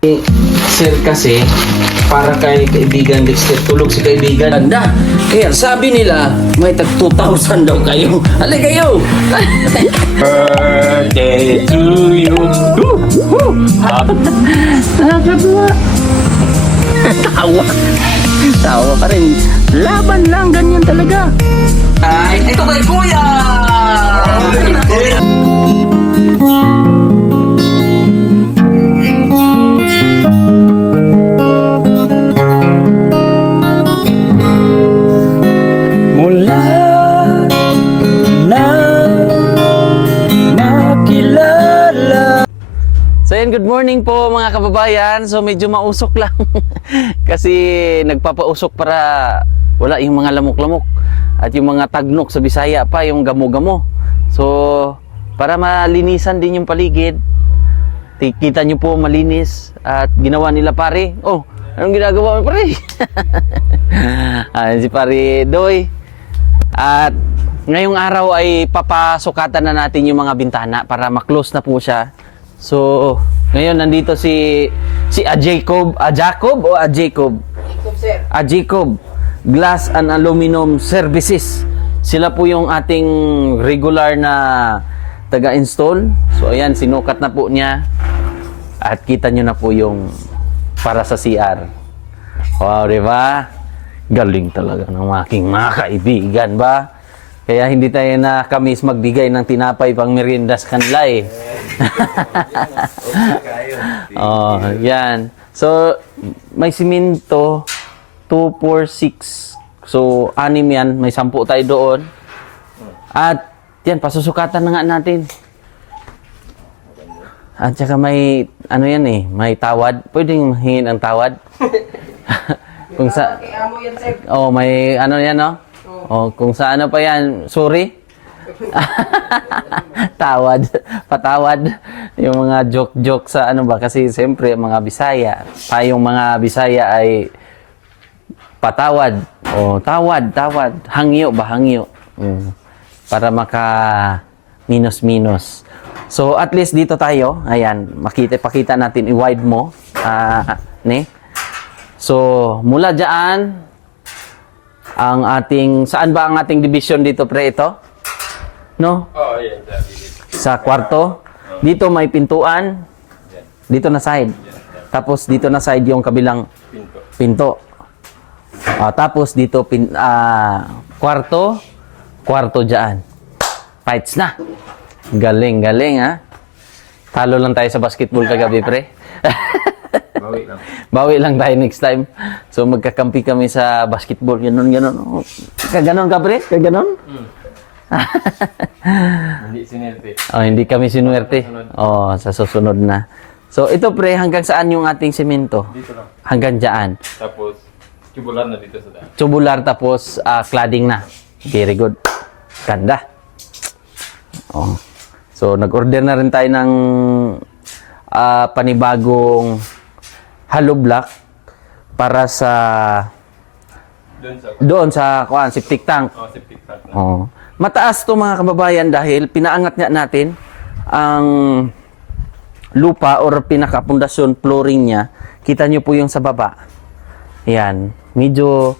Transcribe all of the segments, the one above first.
Sir kasi, para kay kaibigan Dexter, tulog si kaibigan. Ganda. Kaya sabi nila, may tag 2,000 daw kayo. Halika kayo. Birthday to you. Nakakatuwa. Tawa. Tawa pa rin. Laban lang, ganyan talaga. Ay, ito kay Kuya! Mula na makilala. So yan, good morning po mga kababayan. So medyo mausok lang. Kasi nagpapausok para wala yung mga lamok-lamok. At yung mga tagnok sa Bisaya pa, yung gamo-gamo. So para malinisan din yung paligid. Kita nyo po malinis. At ginawa nila pare. Oh, anong ginagawa mo pare? Si pare Doy. At ngayong araw ay papasukatan na natin yung mga bintana para ma-close na po siya. So, ngayon nandito si Jacob. Jacob o Jacob? Jacob, sir. Jacob. Glass and Aluminum Services. Sila po yung ating regular na taga-install. So, ayan, sinukat na po niya. At kita nyo na po yung para sa CR. Wow, diba? Galing talaga ng aking mga kaibigan ba? Kaya hindi tayo na kamis magbigay ng tinapay pang merienda sa kanila eh. Oh, yan. So, may siminto, 2, 4, 6. So, 6 yan. May 10 tayo doon. At, yan, pasusukatan na nga natin. At saka may, ano yan eh, may tawad. Pwedeng hingin ang tawad. Kung sa... Kay amo yan, sir. Oh, may ano yan, no? Oh, kung sa ano pa yan, sorry. Tawad, patawad. Yung mga joke-joke sa ano ba? Kasi siyempre, mga Bisaya. Yung mga Bisaya ay patawad. Oh, tawad. Hangyo ba? Hangyo. Para maka minus-minus. So, at least dito tayo. Ayan, pakita natin, i-wide mo. Ne? So, mula dyan, ang ating, saan ba ang ating division dito, pre, ito? No? Oh, yeah, Sa kwarto. Dito may pintuan. Dito na side. Tapos dito na side yung kabilang pinto. Tapos dito, kwarto. Kwarto dyan. Fights na. Galing, ha? Talo lang tayo sa basketball kagabi, pre. Bawi lang. Bawi lang tayo next time. So magkakampi kami sa basketball. Ganon. Oh, kaganon ka, pre? Kaganon? Hindi sinerte. Oh, hindi kami sinuwerte. Oh, sa susunod na. So ito, pre, hanggang saan yung ating semento? Dito lang. Hanggang dyan. Tapos, tubular na dito sa daan. Tubular tapos cladding na. Very good. Ganda. Oh. So nag-order na rin tayo ng panibagong hollow block para sa Doon doon sa sa septic tank. septic tank na. Oh. Mataas to mga kababayan dahil pinaangat nga natin ang lupa or pinakapundasyon flooring niya. Kita nyo po yung sa baba. Yan. Medyo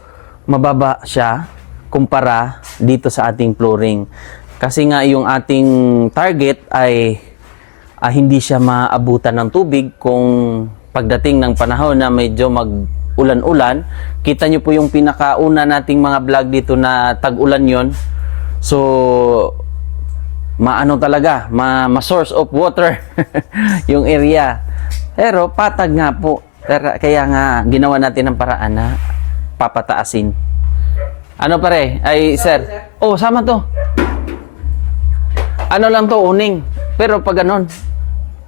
mababa siya kumpara dito sa ating flooring. Kasi nga yung ating target ay hindi siya maabutan ng tubig kung pagdating ng panahon na medyo mag-ulan-ulan. Kita nyo po yung pinakauna nating mga vlog dito na tag-ulan yon. So, maano talaga, ma-source of water yung area. Pero patag nga po. Kaya nga ginawa natin ang paraan na papataasin. Ano pare? Ay, sir. Oh, sama to. Ano lang to, uning. Pero pag ganon.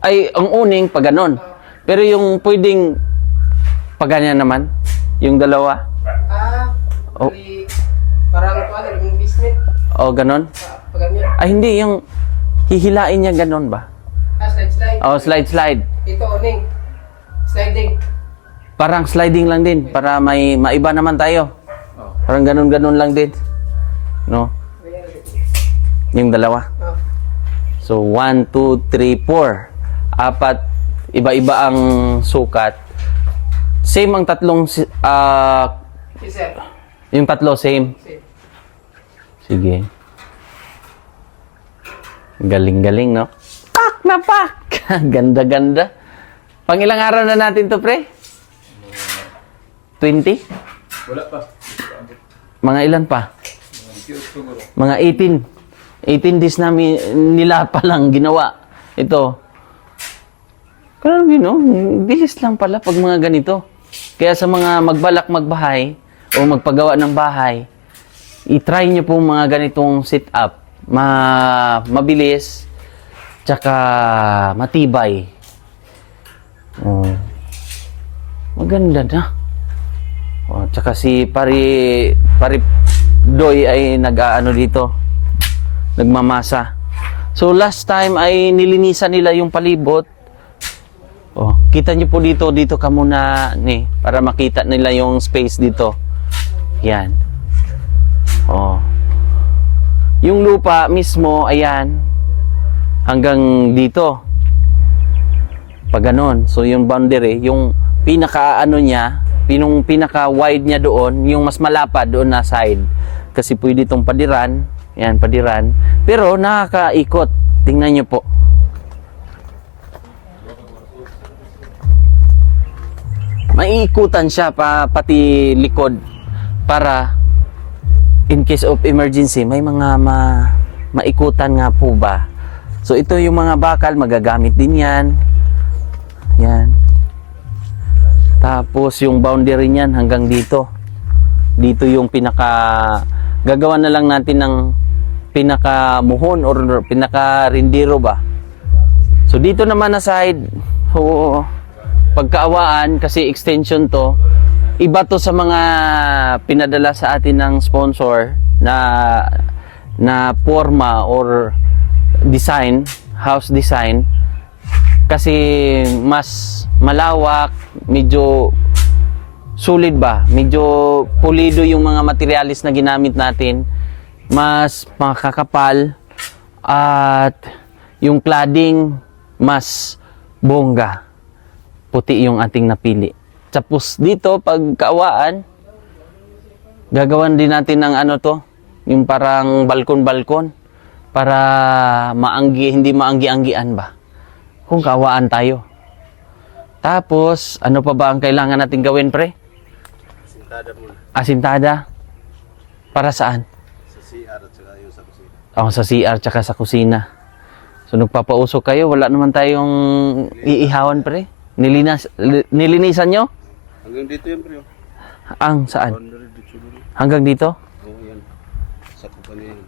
Ay, ang uning pag ganon. Pero yung pwedeng pag ganyan naman, yung dalawa. Oh. Parang ano, yung basement. Oh, ganon. Pag ganyan. Ay, hindi. Yung hihilain niya ganon ba? Slide. Oh, slide. Ito, oning. Sliding. Parang sliding lang din. Para may maiba naman tayo. Parang ganon-ganon lang din. No? Yung dalawa. Oh. So, 1, 2, 3, 4. Apat iba-iba ang sukat. Same ang tatlong, Yes, sir. yung tatlo same. Same. Sige. Galing-galing, no? Pak na pak! Ganda-ganda. Pang ilang araw na natin to, pre? 20? Wala pa. Mga ilan pa? Siguro. Mga 18. 18 days namin nila pa lang ginawa. Ito. Grabe, no? Bilis lang pala pag mga ganito. Kaya sa mga magbalak magbahay o magpagawa ng bahay, i-try nyo po mga ganitong sit-up. Mabilis, tsaka matibay. Oh. Maganda na. Oh, tsaka si Pari Doy ay nag-aano dito. Nagmamasa. So last time ay nilinisan nila yung palibot. Oh, kita niyo po dito ka muna ni para makita nila yung space dito. Yan. Oh. Yung lupa mismo ayan hanggang dito. Pag ganon. So yung boundary, yung pinaka ano niya, pinaka wide niya doon, yung mas malapad doon na side. Kasi pwede itong padiran. Yan, padiran. Pero nakakaikot. Tingnan niyo po. Maiikutan siya pati likod para in case of emergency may mga maikutan nga po ba. So ito yung mga bakal magagamit din yan. Yan. Tapos yung boundary niyan hanggang dito. Dito yung pinaka gagawa na lang natin ng pinaka muhon or pinaka rindiro ba. So dito naman na side, pagkaawaan kasi extension to, iba to sa mga pinadala sa atin ng sponsor na forma or design, house design, kasi mas malawak, medyo solid ba, medyo pulido yung mga materialis na ginamit natin, mas makakapal at yung cladding mas bongga. Puti yung ating napili. Tapos dito, pag kaawaan, gagawan din natin ng ano to, yung parang balkon-balkon, para hindi maanggi-anggian ba? Kung kaawaan tayo. Tapos, ano pa ba ang kailangan natin gawin, pre? Asintada muna. Asintada? Para saan? Sa CR at saka yung sa kusina. Oh, sa CR tsaka sa kusina. So, nagpapausok kayo, wala naman tayong iihawan, pre? Nilinisan nyo? Hanggang dito yan, pre. Ang saan? Boundary dito dito. Hanggang dito? Oo, yan. Sakupan na yan.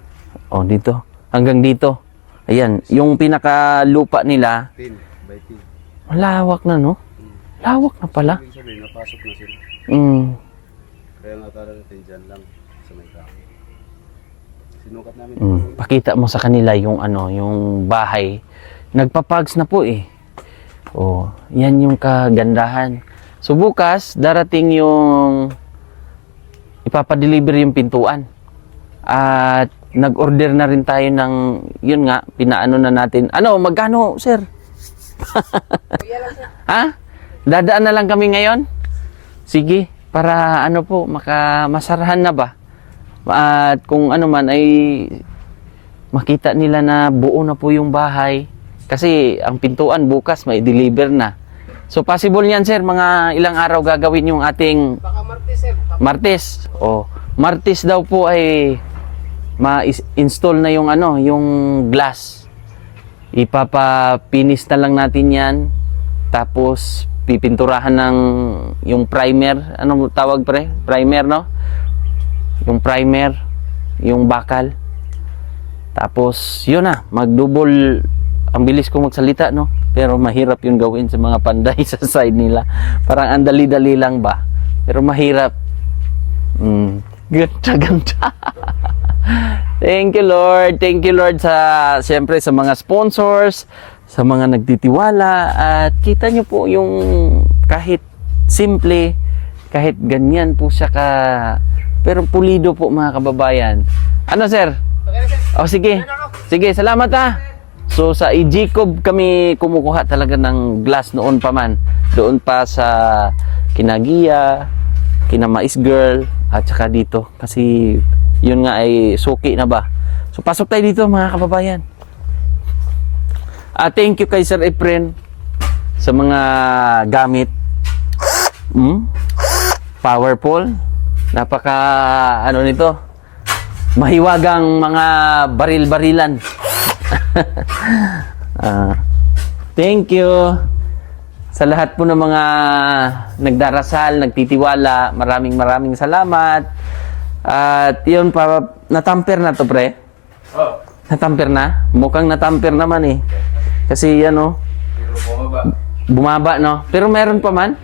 Oh, dito. Hanggang dito. Ayan, yung pinakalupa nila, 10 by 10. malawak na, no? Lawak na pala. Ibig sabihin, napasok na sila. Kaya nga talaga natin dyan lang sa may kahoy. Sinukat namin. Pakita mo sa kanila yung ano, yung bahay. Nagpapags na po eh. Oh, yan yung kagandahan. So bukas, darating yung ipapadeliver yung pintuan. At nag-order na rin tayo ng, yun nga, pinaano na natin. Ano, magkano, sir? Ha? Dadaan na lang kami ngayon? Sige, para ano po, masarahan na ba? At kung ano man ay makita nila na buo na po yung bahay. Kasi ang pintuan bukas may deliver na. So possible niyan, sir, mga ilang araw gagawin yung ating Baka Martes, sir. Martes. Oh, Martes daw po ay ma-install na yung ano, yung glass. Ipapapinis na lang natin 'yan. Tapos pipinturahan ng yung primer. Anong tawag, pre? Primer, no? Yung primer, yung bakal. Tapos yun na, mag-double. Ang bilis kong magsalita, no? Pero mahirap yung gawin sa mga panday sa side nila. Parang ang dali-dali lang ba? Pero mahirap. Ganda. Thank you, Lord. Thank you, Lord, siyempre sa mga sponsors, sa mga nagtitiwala. At kita nyo po yung kahit simple, kahit ganyan po siya pero pulido po, mga kababayan. Ano, sir? Okay na, sir. Oh, sige. Sige, salamat ha. So sa Jacob kami kumukuha talaga ng glass noon pa man. Doon pa sa Kinagiya, kina Mais Girl, at saka dito. Kasi yun nga ay suki na ba. So pasok tayo dito mga kababayan. Thank you kay Sir Efren sa mga gamit. Powerful. Napaka ano nito. Mahiwagang mga baril-barilan. Thank you sa lahat po ng mga nagdarasal, nagtitiwala. Maraming salamat. At yun pa, natamper na to pre. Oh. Natamper na? Mukhang natamper naman eh. Kasi yan oh, Pero bumaba. bumaba no. Pero meron pa man.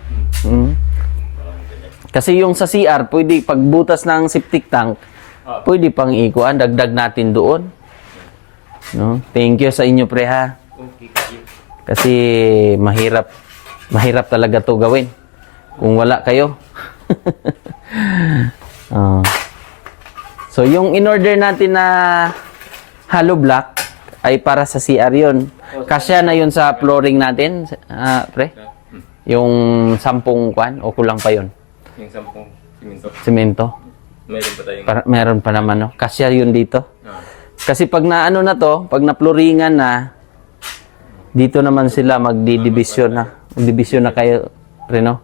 Kasi yung sa CR, pwede pagbutas ng septic tank, pwede pang ikuan, dagdag natin doon. No? Thank you sa inyo pre ha. Kasi mahirap talaga to gawin kung wala kayo. So yung in-order natin na hollow block ay para sa CR yun. Kasya na yun sa flooring natin, pre? Yung 10 kwan o kulang pa yun? Yung 10 Simento. Meron pa tayong... Meron pa naman, no? Kasya yun dito. Kasi pag naano na to, pag na-flooringan na, dito naman sila magdidibisyon na. Magdibisyon na kayo, pre, no?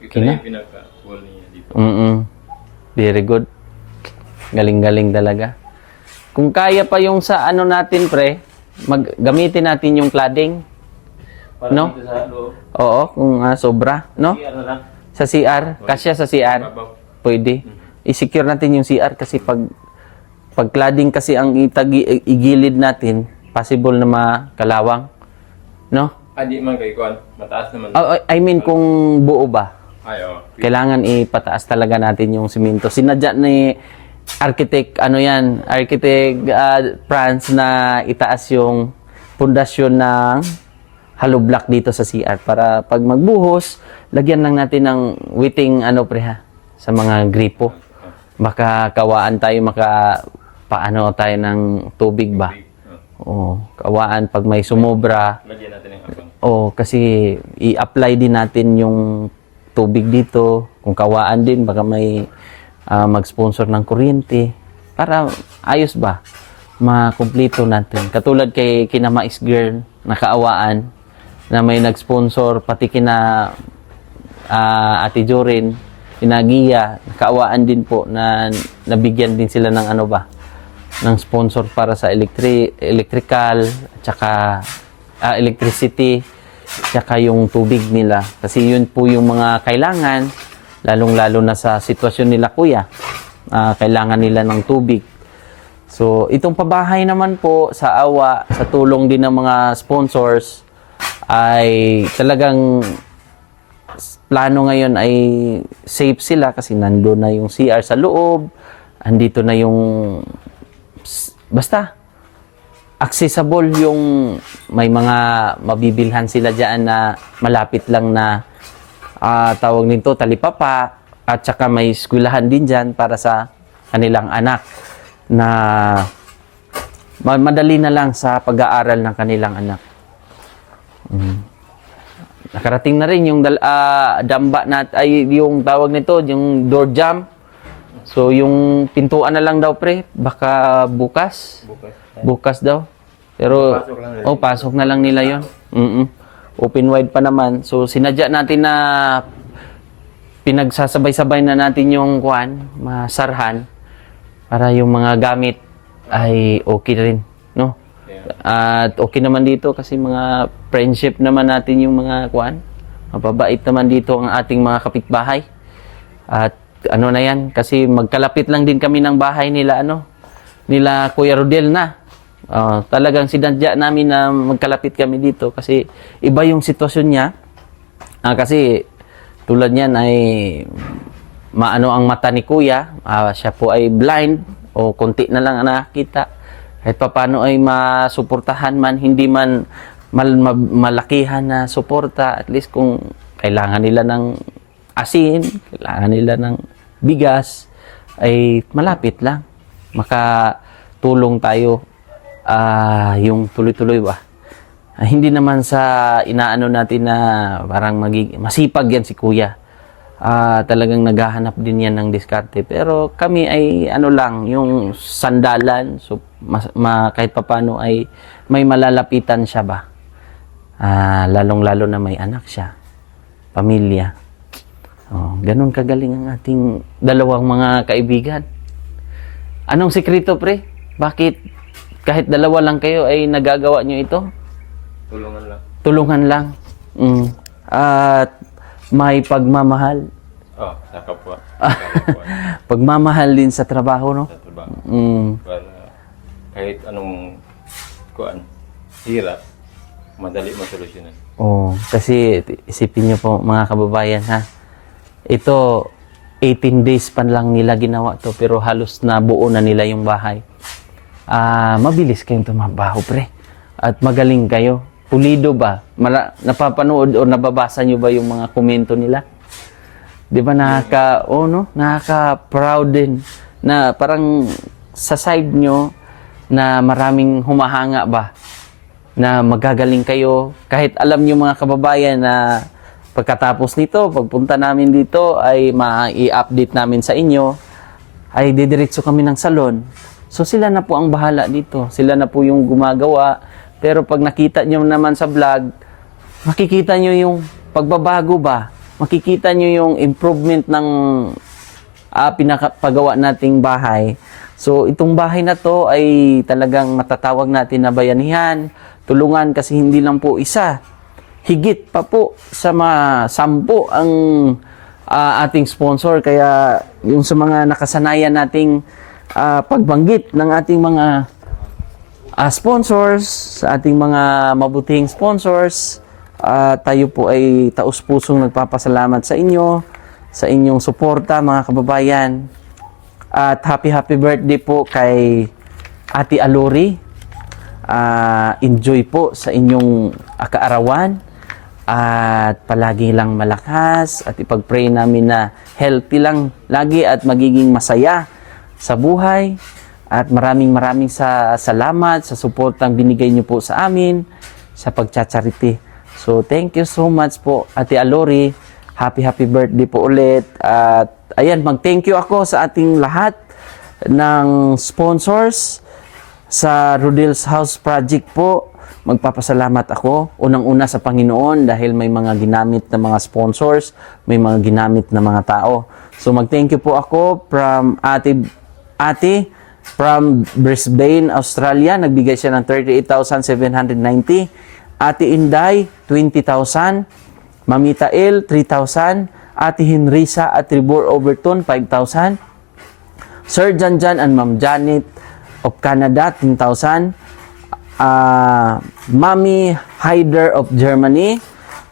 Ito na yung pinaka-wall niya dito. Very good. Galing-galing talaga. Kung kaya pa yung sa ano natin, pre, gamitin natin yung cladding. Para No? dito sa loob. Oo, kung sobra, no? CR na lang. Sa CR, kasya sa CR. Babaw. Pwede. I-secure natin yung CR kasi pag cladding kasi ang igilid natin, possible na makalawang. No? Di man kay Kuan. Mataas naman. I mean kung buo ba, Ay, oo. kailangan ipataas talaga natin yung simento. Sinadya ni architect, architect Franz na itaas yung pundasyon ng hollow block dito sa CR para pag magbuhos, lagyan lang natin ng wetting preha sa mga gripo. Baka kawaan tayo, paano tayo ng tubig ba? Oo, kawaan pag may sumobra. Lagyan natin yung abang. Oo, kasi i-apply din natin yung tubig dito. Kung kawaan din, baka may mag-sponsor ng kuryente. Para ayos ba? Makumpleto natin. Katulad kay kina Mais Girl, nakaawaan, na may nag-sponsor, pati kina Ate Jorin, Kinagiya, nakaawaan din po na nabigyan din sila ng ng sponsor para sa electrical, tsaka electricity, tsaka yung tubig nila. Kasi yun po yung mga kailangan, lalong-lalo na sa sitwasyon nila kuya. Kailangan nila ng tubig. So, itong pabahay naman po sa awa, sa tulong din ng mga sponsors, ay talagang plano ngayon ay safe sila kasi nandoon na yung CR sa loob, andito na yung basta accessible, yung may mga mabibilhan sila diyan na malapit lang na tawag nito talipapa, at saka may eskwelahan din diyan para sa kanilang anak na madali na lang sa pag-aaral ng kanilang anak. Nakarating na rin yung damba ay yung tawag nito, yung door jam. So yung pintuan na lang daw pre, baka bukas. Bukas daw. Pero pasok na lang nila 'yon. Open wide pa naman. So sinadya natin na pinagsasabay-sabay na natin yung masarhan para yung mga gamit ay okay rin, no? At okay naman dito kasi mga friendship naman natin yung mga mababait naman dito ang ating mga kapitbahay. At na yan, kasi magkalapit lang din kami ng bahay nila nila Kuya Rodel na. Talagang sinadya namin na magkalapit kami dito kasi iba yung sitwasyon niya. Kasi tulad niyan ay ang mata ni Kuya, siya po ay blind o konti na lang ang nakakita. Kahit paano ay masuportahan man, hindi man malakihan na suporta, at least kung kailangan nila ng asin, kailangan nila ng bigas, ay malapit lang. Makatulong tayo yung tuloy-tuloy ba. Hindi naman sa inaano natin na parang masipag yan si kuya. Talagang naghahanap din yan ng diskarte. Pero kami ay ano lang, yung sandalan. So kahit papano ay may malalapitan siya ba. Lalong-lalo na may anak siya. Pamilya. Ganun kagaling ang ating dalawang mga kaibigan. Anong sikreto, pre? Bakit kahit dalawa lang kayo ay nagagawa nyo ito? Tulungan lang. Tulungan lang. At may pagmamahal. Sa kapwa. Sa kapwa. Pagmamahal din sa trabaho, no? Sa trabaho. Mm. Para kahit anong hirap, madali masolusyonan. Kasi isipin nyo po mga kababayan ha. Ito, 18 days pa lang nila ginawa to pero halos na buo na nila yung bahay. Mabilis kayong tumabaho, pre. At magaling kayo. Pulido ba? Napapanood o nababasa nyo ba yung mga komento nila? Di ba nakaka-proud din na parang sa side nyo na maraming humahanga ba na magagaling kayo. Kahit alam nyo mga kababayan na pagkatapos nito, pagpunta namin dito ay ma-i-update namin sa inyo, ay didiretso kami ng salon. So sila na po ang bahala dito. Sila na po yung gumagawa. Pero pag nakita nyo naman sa vlog, makikita nyo yung pagbabago ba? Makikita nyo yung improvement ng pinapagawa nating bahay. So itong bahay na to ay talagang matatawag natin na bayanihan, tulungan kasi hindi lang po isa. Higit pa po sa mga 10 ang ating sponsor. Kaya yung sa mga nakasanayan nating pagbanggit ng ating mga sponsors, sa ating mga mabutihing sponsors, tayo po ay taus-pusong nagpapasalamat sa inyo, sa inyong suporta mga kababayan. At happy birthday po kay Ate Alori. Enjoy po sa inyong kaarawan at palagi lang malakas at ipag-pray namin na healthy lang lagi at magiging masaya sa buhay. At maraming salamat sa suportang binigay niyo po sa amin sa pagcha-charity. So thank you so much po Ate Alori. Happy birthday po ulit. At ayan, mag-thank you ako sa ating lahat ng sponsors sa Rodel's House Project po. Magpapasalamat ako unang-una sa Panginoon dahil may mga ginamit na mga sponsors, may mga ginamit na mga tao. So mag-thank you po ako from Ate from Brisbane, Australia. Nagbigay siya ng 38,790. Ate Inday, 20,000. Mamita El, 3,000. Ate Henrisa at Tribor Overton, 5,000. Sir Janjan and Ma'am Janet of Canada, 10,000. Mami Haider of Germany.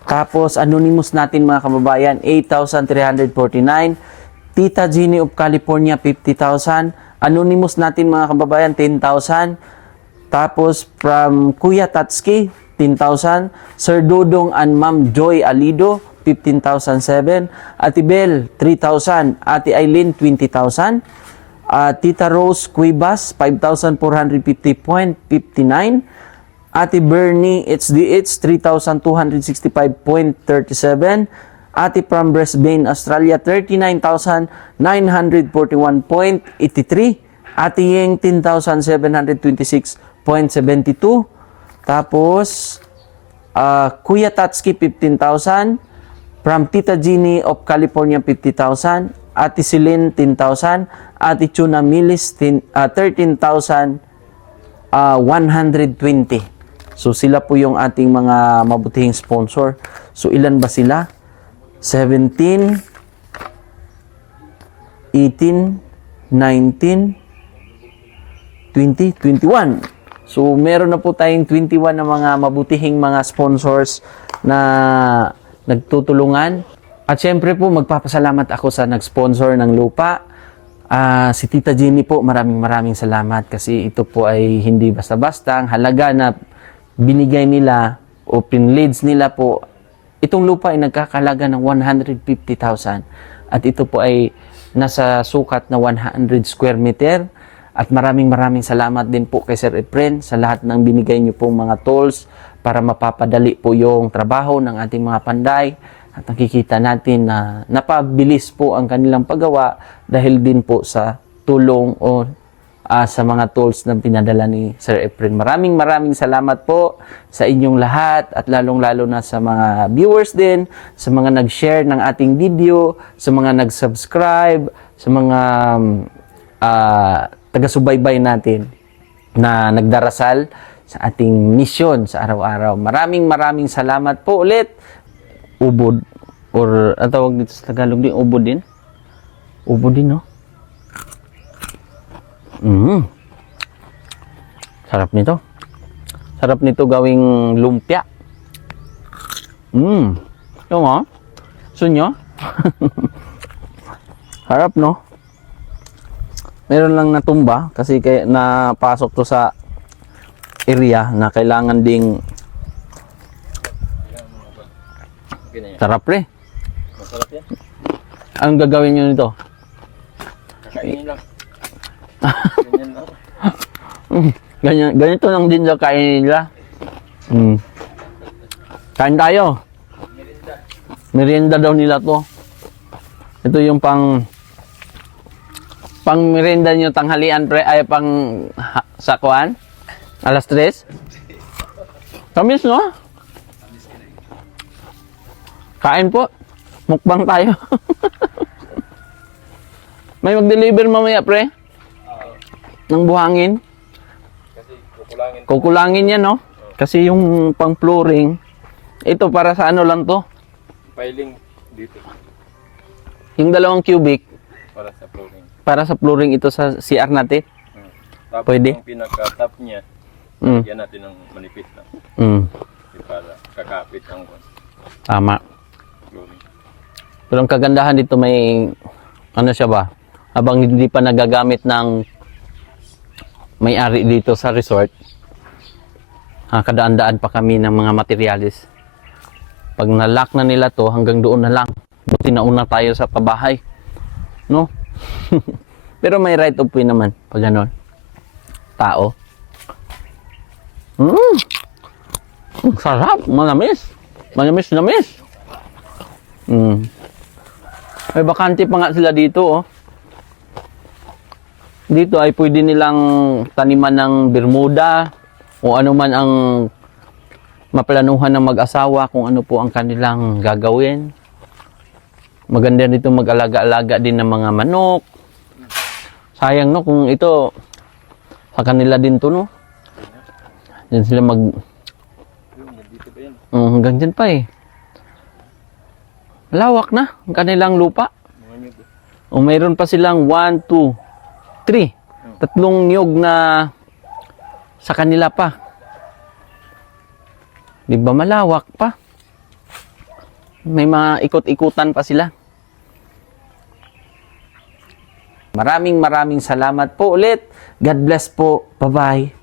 Tapos anonymous natin mga kababayan, 8,349. Tita Jeannie of California, 50,000. Anonymous natin mga kababayan, 10,000. Tapos from Kuya Tatski, 10,000. Sir Dodong and Ma'am Joy Alido, 15,007. Ate Bel, 3,000. Ate Eileen, 20,000. Tita Rose Cuevas, 5,450.59. Ate Bernie HDH, 3,265.37. Ate from Brisbane, Australia, 39,941.83. Ate Yeng, 10,726.72. Tapos, Kuya Tatski, 15,000. From Tita Jeannie of California, 50,000. Ate Celine, 10,000. Ate Chuna Milis, 13,120. So, sila po yung ating mga mabutihing sponsor. So, ilan ba sila? 17, 18, 19, 20, 21. So, meron na po tayong 21 na mga mabutihing mga sponsors na nagtutulungan. At syempre po, magpapasalamat ako sa nag-sponsor ng lupa. Si Tita Jeannie po, maraming salamat kasi ito po ay hindi basta-basta. Ang halaga na binigay nila o pinleads nila po, itong lupa ay nagkakalaga ng 150,000. At ito po ay nasa sukat na 100 square meter. At maraming salamat din po kay Sir Efren sa lahat ng binigay niyo pong mga tools para mapapadali po yung trabaho ng ating mga panday. At nakikita natin na napabilis po ang kanilang paggawa dahil din po sa tulong o sa mga tools na pinadala ni Sir Efren. Maraming salamat po sa inyong lahat at lalong-lalo na sa mga viewers din, sa mga nag-share ng ating video, sa mga nag-subscribe, sa mga taga-subaybay natin na nagdarasal sa ating misyon sa araw-araw. Maraming salamat po ulit. Ubod or ang tawag dito sa Tagalog din, ubod din. Ubod din, no? Sarap nito. Sarap nito gawing lumpia. Yung nga. Gusto nyo? Sarap, no? Meron lang natumba kasi napasok to sa area na kailangan ding sarap, pre. Masarap yan. Anong gagawin nyo nito? Kakainin lang. Ganyan lang. Ganito lang din sa kain nila. Kain tayo. Merienda daw nila to. Ito yung pang merienda nyo tanghalian, pre, ay sakuan. Alas 3. Tamis, no? Kain po. Mukbang tayo. May mag-deliver mamaya, pre? Ng buhangin. Kasi kukulangin. Kukulangin yan, no? Kasi yung pang-flooring, ito para sa ano lang to? Piling dito. Yung 2 cubic, Para sa flooring. para sa flooring ito sa CR natin. Tapos Pwede? yung pinaka-top niya, Mm. yan natin ng manipis na. Para kakapit ang Tama. flooring. Pero ang kagandahan dito may, ano siya ba? Habang hindi pa nagagamit ng may-ari dito sa resort, kadaan-daan pa kami ng mga materialis. Pag nalock na nila to, hanggang doon na lang. Buti nauna tayo sa pabahay. No? Pero may right of way naman, pag gano'n. Tao. Ang sarap, manamis. Manamis. May bakante pa nga sila dito, oh. Dito ay pwede nilang taniman ng Bermuda o ano man ang maplanuhan ng mag-asawa kung ano po ang kanilang gagawin. Maganda dito mag-alaga-alaga din ng mga manok. Sayang, no, kung ito sa kanila din to, no. Diyan sila hanggang dyan pa eh. Malawak na ang kanilang lupa. O mayroon pa silang 1, 2, 3. 3 niyog na sa kanila pa. Di ba malawak pa? May mga ikot-ikutan pa sila. Maraming salamat po ulit. God bless po. Bye-bye.